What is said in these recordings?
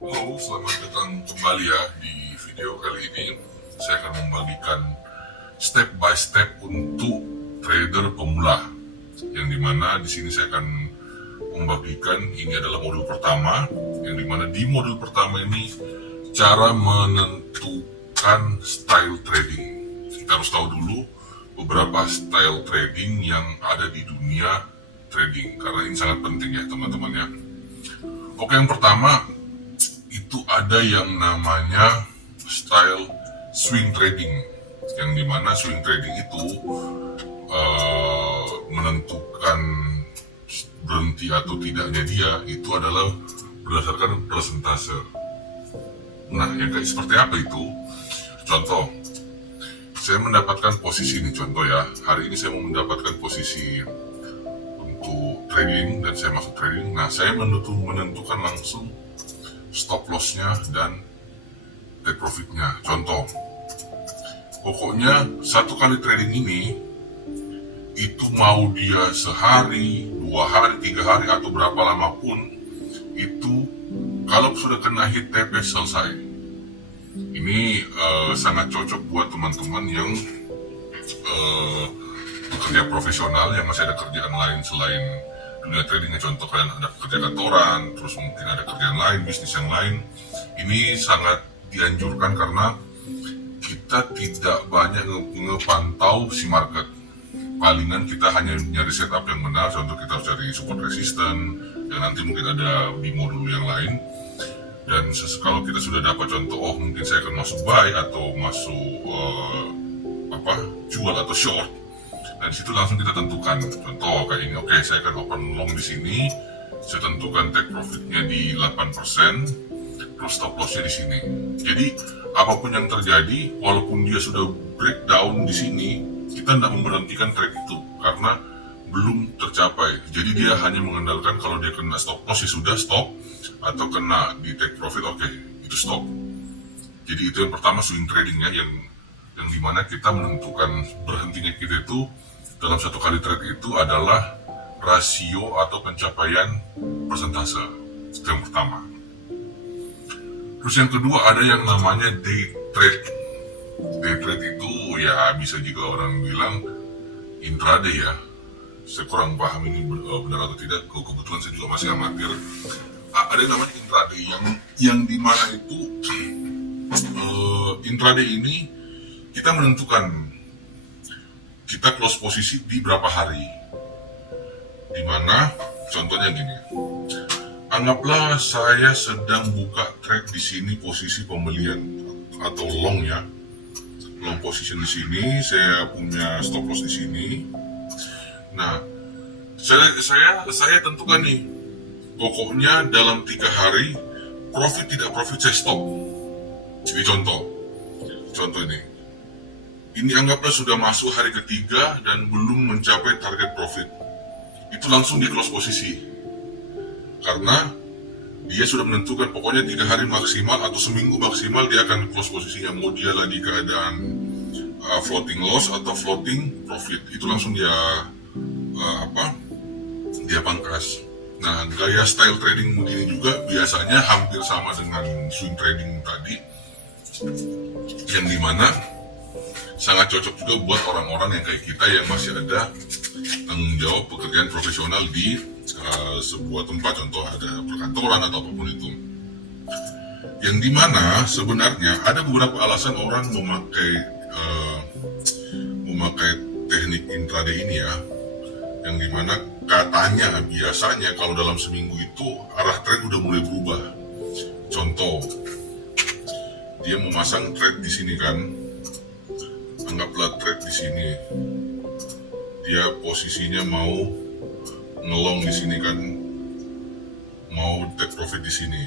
Halo, selamat datang kembali ya di video kali ini. Saya akan membagikan step by step untuk trader pemula. Yang dimana di sini saya akan membagikan ini adalah modul pertama. Yang dimana di modul pertama ini cara menentukan style trading. Kita harus tahu dulu beberapa style trading yang ada di dunia trading karena ini sangat penting ya teman-teman ya. Oke, yang pertama itu ada yang namanya style swing trading, yang dimana swing trading itu menentukan berhenti atau tidaknya dia itu adalah berdasarkan persentase. Nah, yang kayak seperti apa itu? Contoh, saya mendapatkan posisi ini, contoh ya, hari ini saya mau mendapatkan posisi untuk trading dan saya masuk trading. Nah, saya menentukan langsung stop lossnya dan take profitnya. Contoh, pokoknya satu kali trading ini itu mau dia sehari, 2 hari, 3 hari atau berapa lama pun itu kalau sudah kena hit TP selesai. Ini sangat cocok buat teman-teman yang bekerja profesional, yang masih ada kerjaan lain selain dunia tradingnya. Contoh kalian ada kerja kantoran, terus mungkin ada kerjaan lain, bisnis yang lain. Ini sangat dianjurkan karena kita tidak banyak ngepantau si market. Palingan kita hanya nyari setup yang benar. Contoh kita harus cari support resistance yang nanti mungkin ada di modul yang lain. Dan kalau kita sudah dapat contoh, oh mungkin saya akan masuk buy atau masuk jual atau short. Nah, di situ langsung kita tentukan. Contoh kayak ini, oke, saya akan open long di sini. Saya tentukan take profitnya di 8%, terus stop lossnya di sini. Jadi apapun yang terjadi, walaupun dia sudah breakdown di sini, kita tidak memberhentikan trade itu karena belum tercapai. Jadi dia hanya mengandalkan kalau dia kena stop loss ya sudah stop, atau kena di take profit, oke, itu stop. Jadi itu yang pertama, swing tradingnya, yang dimana kita menentukan berhentinya kita itu dalam satu kali trade itu adalah rasio atau pencapaian persentase. Itu yang pertama. Terus yang kedua ada yang namanya day trade. Day trade itu ya bisa juga orang bilang intraday ya. Saya kurang paham ini benar atau tidak. Kebetulan saya juga masih amatir. Ada yang namanya intraday yang dimana itu intraday ini kita menentukan kita close posisi di berapa hari. Dimana contohnya gini, anggaplah saya sedang buka trade di sini posisi pembelian atau long ya, long position di sini, saya punya stop loss di sini. Nah, saya tentukan nih, pokoknya dalam 3 hari profit tidak profit saya stop. Jadi contoh ini anggaplah sudah masuk hari ketiga dan belum mencapai target profit, itu langsung di close posisi karena dia sudah menentukan pokoknya 3 hari maksimal atau seminggu maksimal dia akan close posisinya, mau dia lagi keadaan floating loss atau floating profit, itu langsung dia pangkas. Nah, gaya style trading begini juga biasanya hampir sama dengan swing trading tadi, yang dimana sangat cocok juga buat orang-orang yang kayak kita yang masih ada tanggung jawab pekerjaan profesional di sebuah tempat, contoh ada perkantoran atau apapun itu. Yang dimana sebenarnya ada beberapa alasan orang memakai teknik intraday ini ya, yang dimana katanya biasanya kalau dalam seminggu itu arah trade udah mulai berubah. Contoh, dia memasang trade di sini kan, anggaplah trade di sini, dia posisinya mau ngelong di sini kan, mau take profit di sini.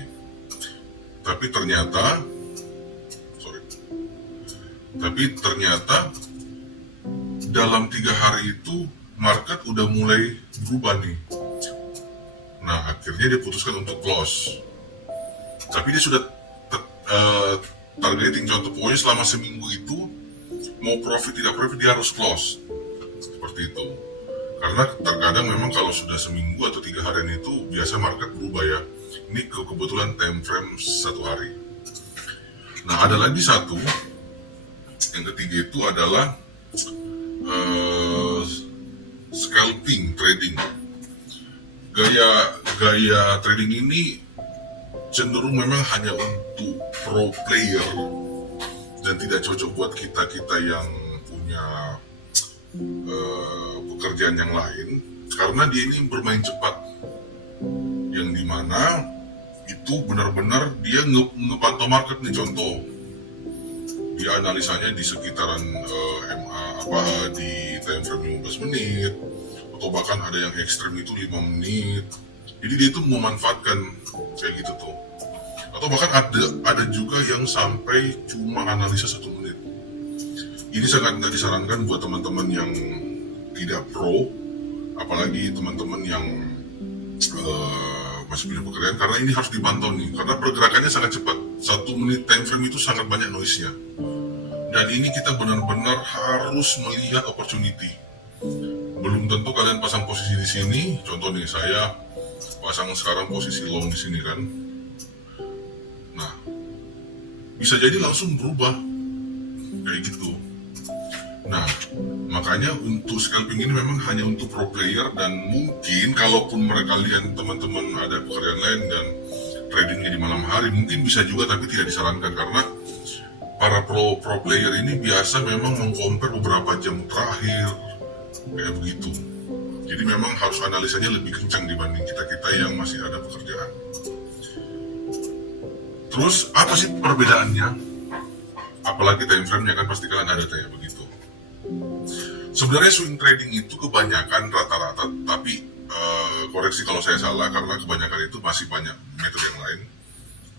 Tapi ternyata dalam 3 hari itu market udah mulai berubah nih. Nah, akhirnya dia putuskan untuk close. Tapi dia sudah targeting, contoh pokoknya selama seminggu itu mau profit tidak profit dia harus close, seperti itu. Karena terkadang memang kalau sudah seminggu atau 3 harian itu biasa market berubah ya. Ini kebetulan time frame 1 hari. Nah, ada lagi satu, yang ketiga itu adalah scalping trading. Gaya trading ini cenderung memang hanya untuk pro player dan tidak cocok buat kita yang punya pekerjaan yang lain, karena dia ini bermain cepat, yang dimana itu benar-benar dia ngepantau market nih. Contoh, dia analisanya di sekitaran di time frame 15 menit, atau bahkan ada yang ekstrem itu 5 menit. Jadi dia itu memanfaatkan kayak gitu tuh. Atau bahkan ada juga yang sampai cuma analisa 1 menit. Ini sangat nggak disarankan buat teman-teman yang tidak pro, apalagi teman-teman yang masih punya pekerjaan, karena ini harus dipantau nih, karena pergerakannya sangat cepat. 1 menit time frame itu sangat banyak noise-nya. Dan ini kita benar-benar harus melihat opportunity. Belum tentu kalian pasang posisi di sini. Contoh nih, saya pasang sekarang posisi long di sini kan. Nah, bisa jadi langsung berubah kayak gitu. Nah, makanya untuk scalping ini memang hanya untuk pro player, dan mungkin kalaupun kalian teman-teman ada pekerjaan lain dan tradingnya di malam hari, mungkin bisa juga, tapi tidak disarankan karena para pro player ini biasa memang mengcompare beberapa jam terakhir kayak begitu. Jadi memang harus analisanya lebih kencang dibanding kita yang masih ada pekerjaan. Terus apa sih perbedaannya? Apalagi time frame-nya kan pasti kalian ada tanya begitu. Sebenarnya swing trading itu kebanyakan rata-rata, tapi koreksi kalau saya salah, karena kebanyakan itu masih banyak metode yang lain.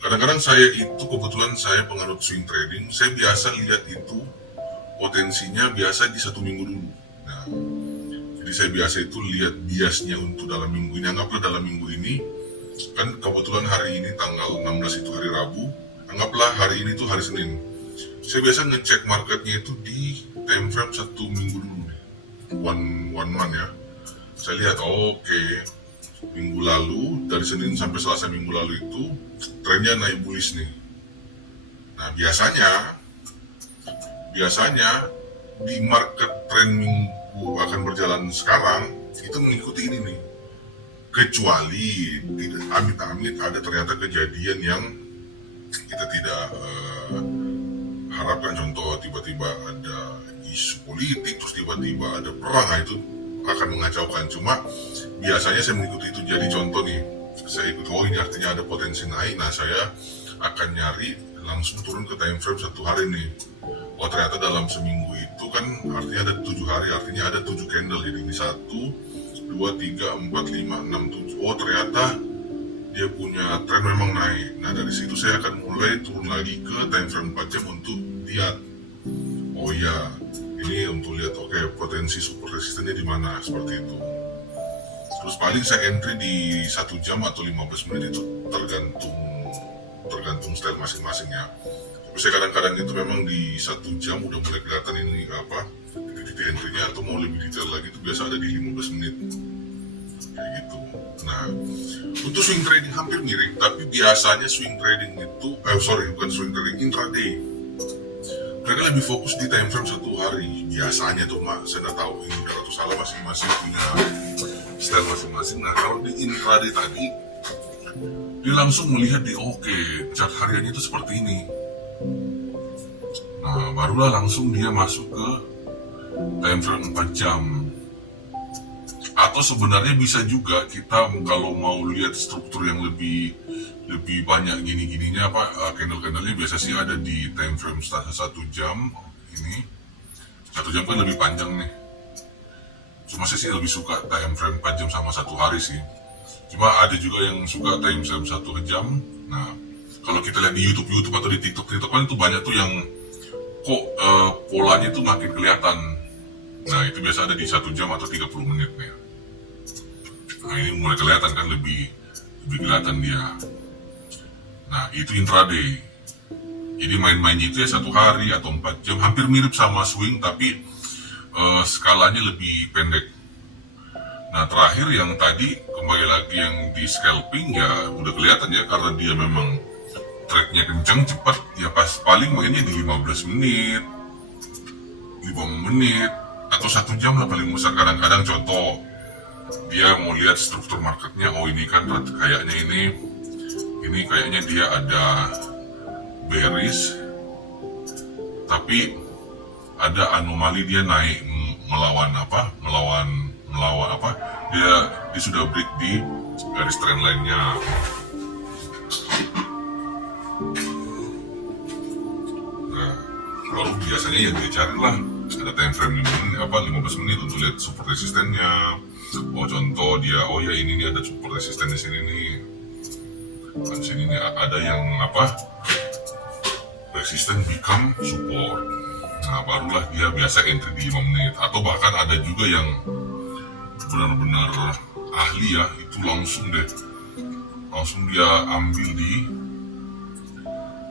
Kadang-kadang saya itu kebetulan saya penganut swing trading, saya biasa lihat itu potensinya biasa di 1 minggu dulu. Nah, jadi saya biasa itu lihat biasnya untuk dalam minggu ini. Anggaplah dalam minggu ini, kan kebetulan hari ini tanggal 16 itu hari Rabu, anggaplah hari ini tuh hari Senin. Saya biasa ngecek marketnya itu di time frame 1 minggu dulu nih, one month ya. Saya lihat oke, minggu lalu dari Senin sampai Selasa minggu lalu itu trennya naik bullish nih. Nah, biasanya di market trend minggu akan berjalan sekarang itu mengikuti ini nih, kecuali amit-amit ada ternyata kejadian yang kita tidak harapkan. Contoh, tiba-tiba ada isu politik, terus tiba-tiba ada perang, nah itu akan mengacaukan. Cuma biasanya saya mengikuti itu. Jadi contoh nih, saya ikut, oh ini artinya ada potensi naik, nah saya akan nyari langsung turun ke time frame 1 hari nih. Oh ternyata dalam seminggu itu kan artinya ada 7 hari, artinya ada 7 candle. Jadi ini 1, 2, 3, 4, 5, 6, 7. Oh ternyata dia punya tren memang naik. Nah dari situ saya akan mulai turun lagi ke time frame 4 jam untuk lihat, oh iya ini untuk lihat oke, potensi support resistennya di mana, seperti itu. Terus paling saya entry di 1 jam atau 15 menit, itu tergantung style masing-masing ya. Tapi saya kadang-kadang itu memang di 1 jam udah mulai kelihatan ini apa titik entry-nya, atau mau lebih detail lagi itu biasa ada di 15 menit kayak gitu. Nah, untuk swing trading hampir mirip, tapi biasanya swing trading itu bukan swing trading, intraday. Mereka lebih fokus di time frame 1 hari biasanya tuh, saya nggak tahu ini kalau salah, masing-masing punya style masing-masing. Nah kalau di intraday tadi, dia langsung melihat di oke, chart hariannya itu seperti ini. Nah barulah langsung dia masuk ke time frame 4 jam. Atau sebenarnya bisa juga kita kalau mau lihat struktur yang lebih banyak gini-gininya, candle-candlenya biasa sih ada di time frame 1 jam. Ini 1 jam kan lebih panjang nih. Cuma saya sih lebih suka time frame 4 jam sama 1 hari sih. Cuma ada juga yang suka time frame 1 jam. Nah kalau kita lihat di YouTube atau di TikTok kan itu banyak tuh yang kok polanya tuh makin kelihatan. Nah itu biasa ada di 1 jam atau 30 menit nih. Nah ini mulai kelihatan kan, lebih kelihatan dia. Nah itu intraday. Jadi main-mainnya itu ya 1 hari atau 4 jam, hampir mirip sama swing tapi skalanya lebih pendek. Nah terakhir yang tadi kembali lagi yang di scalping ya udah kelihatan ya, karena dia memang tracknya kencang cepat ya, pas paling mainnya di 15 menit 5 menit atau 1 jam lah paling besar. Kadang-kadang contoh dia mau lihat struktur marketnya, oh ini kan kayaknya ini kayaknya dia ada bearish tapi ada anomali, dia naik melawan dia sudah break di garis trend line-nya. Nah, baru biasanya yang dia cari lah ada time frame 15 menit untuk lihat support resistennya. Oh contoh dia, oh ya ini nih ada support resisten di sini nih. Kan sini nih ada yang resisten become support. Nah barulah dia biasa entry di 5 menit. Atau bahkan ada juga yang benar-benar ahli ya, itu langsung dia ambil di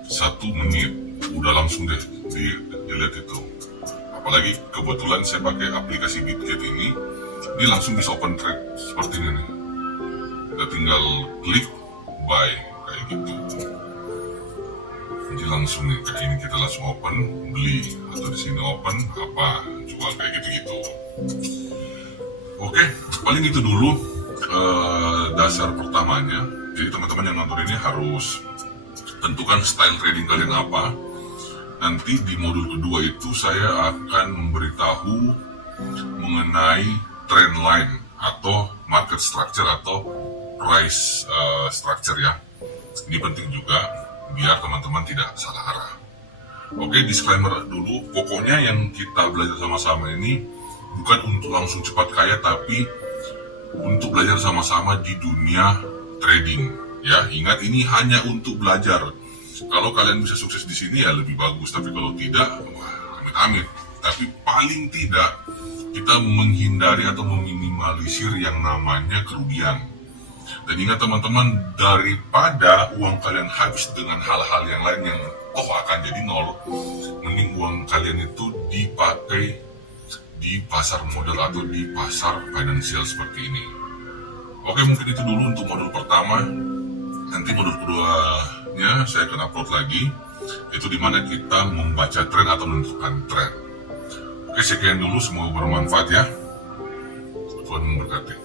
1 menit, udah langsung dilihat itu. Apalagi kebetulan saya pakai aplikasi Bitget ini langsung bisa open trade seperti ini nih. Kita tinggal klik buy kayak gitu. Jadi langsung nih kayak ini kita langsung open beli, atau di sini open jual kayak gitu-gitu. Oke, paling itu dulu dasar pertamanya. Jadi teman-teman yang nonton ini harus tentukan style trading kalian apa. Nanti di modul kedua itu saya akan memberitahu mengenai trend line atau market structure atau price structure ya. Ini penting juga biar teman-teman tidak salah arah. Oke, disclaimer dulu, pokoknya yang kita belajar sama-sama ini bukan untuk langsung cepat kaya, tapi untuk belajar sama-sama di dunia trading. Ya, ingat ini hanya untuk belajar. Kalau kalian bisa sukses di sini ya lebih bagus, tapi kalau tidak, wah, amit-amit. Tapi paling tidak kita menghindari atau meminimalisir yang namanya kerugian. Dan ingat teman-teman, daripada uang kalian habis dengan hal-hal yang lain yang toh akan jadi nol, mending uang kalian itu dipakai di pasar modal atau di pasar finansial seperti ini. Oke, mungkin itu dulu untuk modul pertama. Nanti modul keduanya saya akan upload lagi, itu dimana kita membaca tren atau menentukan tren. Oke, sekian dulu, semoga bermanfaat ya. Tuhan memberkati.